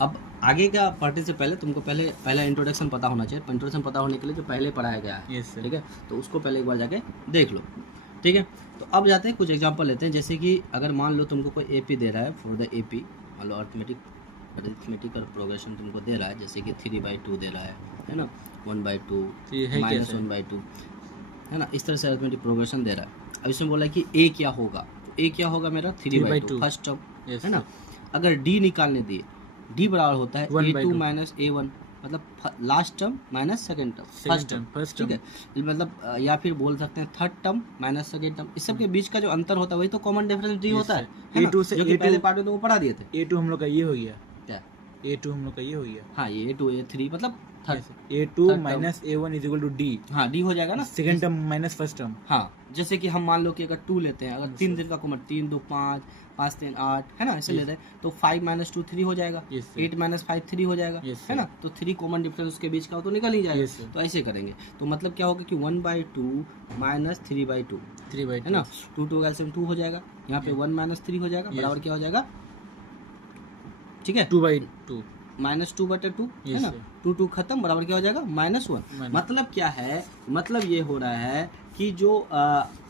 अब आगे का पढ़ने से पहले तुमको पहला इंट्रोडक्शन पता होना चाहिए। इंट्रोडक्शन पता होने के लिए जो पहले पढ़ाया गया है, यस सर। ठीक है, तो उसको पहले एक बार जाके देख लो, ठीक है। तो अब जाते हैं कुछ एग्जांपल लेते हैं। जैसे कि अगर मान लो तुमको कोई एपी दे रहा है, फॉर द एपी मान लो अरिथमेटिकल प्रोग्रेशन तुमको दे रहा है, जैसे कि 3/2 दे रहा है ना, 1/2 -1/2 है ना, इस तरह से अरिथमेटिक प्रोग्रेशन दे रहा है। अब इसमें बोला है कि ए क्या होगा, तो ए क्या होगा मेरा 3/2 फर्स्ट टर्म है ना। अगर डी निकालने दिए, डी बराबर होता है A2 - A1, मतलब last term minus second term first term, ठीक है। मतलब या फिर बोल सकते हैं third term minus second term. इस सब के बीच का जो अंतर होता है वही तो कॉमन डिफरेंस डी होता है A2 से, जो कि पहले पार्ट में तो वो पढ़ा दिए थे। A2 हम लोग का ये हो गया, क्या A2 हम लोग का ये हो गया, हाँ, ये A2 A3 मतलब A2 minus A1 is equal to D। हाँ, डी हो जाएगा ना, second term minus first term. हाँ, जैसे कि हम मान लो कि अगर 2 लेते हैं, अगर 3 दिन का कॉमन 3 2 5 5 3 8 है ना, ऐसे लेते हैं, तो 5 - 2 3 हो जाएगा, 8 - 5 3 हो जाएगा, है ना। तो 3 कॉमन डिफरेंस उसके बीच का हो तो निकल ही जाएगा। तो ऐसे करेंगे, तो मतलब क्या होगा कि 1/2 माइनस 3/2 है ना, 2 2 कैल्सियम 2 हो जाएगा, यहाँ पे 1 - 3 हो जाएगा, बराबर क्या हो जाएगा, ठीक है, 2/2 -2/2 है ना, 2 2 खत्म, बराबर क्या हो जाएगा -1। मतलब क्या है, मतलब ये हो रहा है कि जो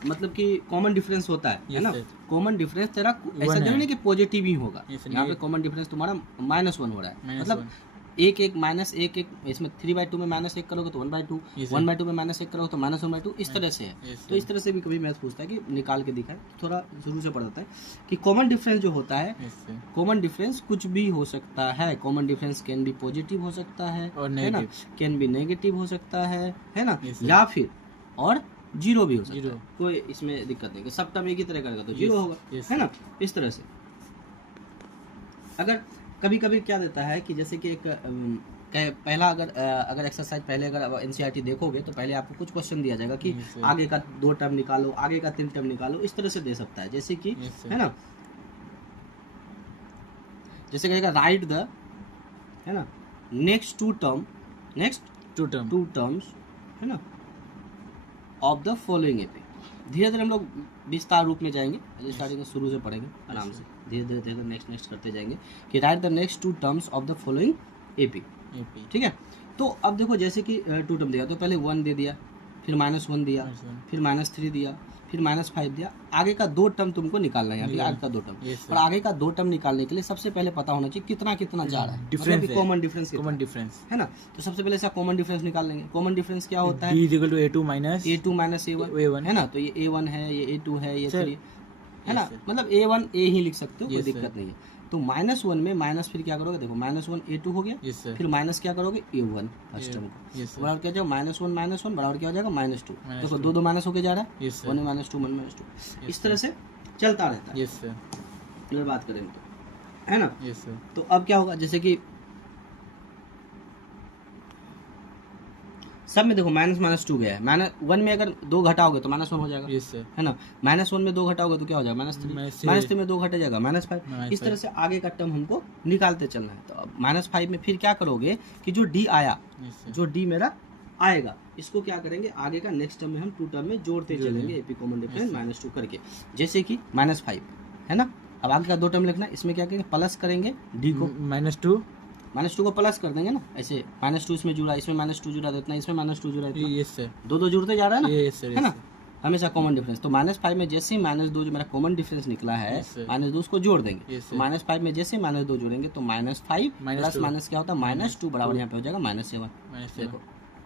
मतलब कि कॉमन डिफरेंस होता है ना, कॉमन डिफरेंस तेरा ऐसा जरूरी नहीं कि पॉजिटिव ही होगा, यहाँ पे कॉमन डिफरेंस तुम्हारा -1 हो रहा है, मतलब 1 1 -1 1, इसमें 3/2 में -1 करोगे तो 1/2, 1/2 में -1 करोगे तो -1/2, इस तरह से है। तो इस तरह से भी कभी मैथ पूछता है कि निकाल के दिखाए, थोड़ा शुरू से पढ़ जाता है कि कॉमन डिफरेंस जो होता है, कॉमन डिफरेंस कुछ भी हो सकता है। Common difference can be positive हो सकता है ना, कैन बी नेगेटिव हो सकता है ना, या फिर और जीरो भी हो सकता है, कोई इसमें दिक्कत नहीं, सब टर्म एक ही तरह करेगा तो जीरो होगा, है ना, इस तरह से। अगर कभी कभी क्या देता है कि जैसे कि एक पहला अगर एक्सरसाइज पहले अगर एनसीईआरटी देखोगे तो पहले आपको कुछ क्वेश्चन दिया जाएगा कि आगे का 2 टर्म निकालो, आगे का 3 टर्म निकालो, इस तरह से दे सकता है। जैसे कि है ना, जैसे कहेगा राइट द, है ना, नेक्स्ट टू टर्म्स है ना ऑफ द फॉलोइंग एपी। धीरे धीरे हम लोग विस्तार रूप में जाएंगे, स्टार्टिंग में शुरू से पढ़ेंगे आराम से, धीरे धीरे नेक्स्ट करते जाएंगे कि right the next 2 terms of the following AP, ठीक है। तो अब देखो जैसे कि 2 टर्म दिया तो पहले 1 दे दिया, फिर -1 दिया, फिर -3 दिया, फिर -5 दिया, आगे का 2 टर्म तुमको निकालना है, यहाँ पे आगे का 2 टर्म, और आगे का 2 टर्म निकालने के लिए सबसे पहले पता होना चाहिए कितना कितना जा रहा है, डिफरेंस, कॉमन डिफरेंस है ना। तो सबसे पहले इसका कॉमन डिफरेंस निकाल लेंगे। कॉमन डिफरेंस क्या होता है, A2 - A1 है ना, तो ये A1 है, ये A2 है, ये 3 है ना, मतलब A1 A ही लिख सकते हो, कोई दिक्कत नहीं है। तो -1 में माइनस फिर क्या करोगे, देखो -1 A2 हो गया, फिर माइनस क्या करोगे A1 फर्स्ट टर्म को, बराबर क्या जाएगा -1 बराबर क्या हो जाएगा -2। देखो 2 2 माइनस होके जा रहा है, 1 में -2 1 में -2, इस तरह से चलता रहता है। अगर बात करें तो है ना, तो अब क्या होगा, जैसे कि सब में देखो -2 गया है, -1 में अगर 2 घटाओगे तो -1 हो जाएगा, है ना, -1 में 2 घटाओगे तो क्या हो जाएगा -3 में 2 घट जाएगा -5। इस तरह से आगे का टर्म हमको निकालते चलना है। तो अब -5 में फिर क्या करोगे कि जो D आया, जो D मेरा आएगा, इसको क्या करेंगे, आगे का नेक्स्ट टर्म में हम 2 टर्म में जोड़ते चलेंगे, एपी कॉमन डिफरेंस -2 करके। जैसे कि -5 है ना, अब आगे का 2 टर्म लिखना है, इसमें क्या करेंगे, प्लस करेंगे D को, -2 को प्लस कर देंगे ना, ऐसे -2 इसमें जुड़ा, इसमें -2 जुड़ा देना, इसमें -2 जुड़ा देना, 2 जुड़ते जा रहा है ना, है ना, हमेशा कॉमन डिफरेंस। तो -5 में जैसे ही -2 जो मेरा कॉमन डिफरेंस निकला है, -2 उसको जोड़ देंगे। -5 में जैसे ही -2 जोड़ेंगे तो -5 प्लस माइनस क्या होता है -2 बराबर यहाँ पे हो जाएगा -7। देखो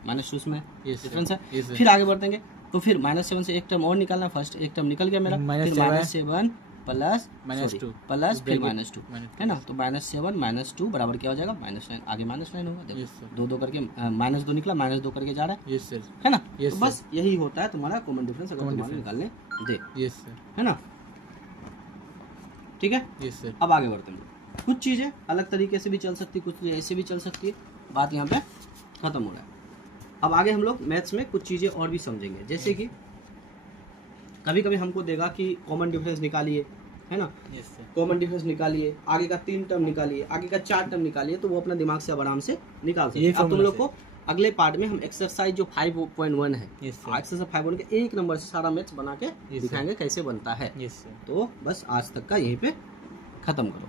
-2 इसमें डिफरेंस है। फिर आगे बढ़ेंगे तो फिर -7 से एक टर्म और निकालना, फर्स्ट एक टर्म निकल गया मेरा, फिर -7 प्लस प्लस फिर -2 है ना, तो -7 -2 बराबर क्या हो जाएगा -9। आगे -9 होगा, देखो 2 2 करके -2 निकला, -2 करके जा रहा है ना। तो बस यही होता है तुम्हारा कॉमन डिफरेंस, अगर तुम्हारे निकालने दे, है ना, ठीक है। अब आगे बढ़ते हैं। कुछ चीजें अलग तरीके से भी चल सकती है, कुछ चीजें ऐसे भी चल सकती है, बात यहाँ पे खत्म हो रहा है। अब आगे हम लोग मैथ्स में कुछ चीजें और भी समझेंगे, जैसे कि कभी कभी हमको देगा कि कॉमन डिफरेंस निकालिए, है ना, कॉमन डिफरेंस निकालिए, आगे का 3 टर्म निकालिए, आगे का 4 टर्म निकालिए, तो वो अपना दिमाग से अब आराम से निकाल सकते हैं। अब तुम लोग को अगले पार्ट में हम एक्सरसाइज जो 5.1 है, एक्सरसाइज 5.1 के 1 नंबर से सारा मैथ्स बना के दिखाएंगे कैसे बनता है। तो बस आज तक का यहीं पे खत्म करो।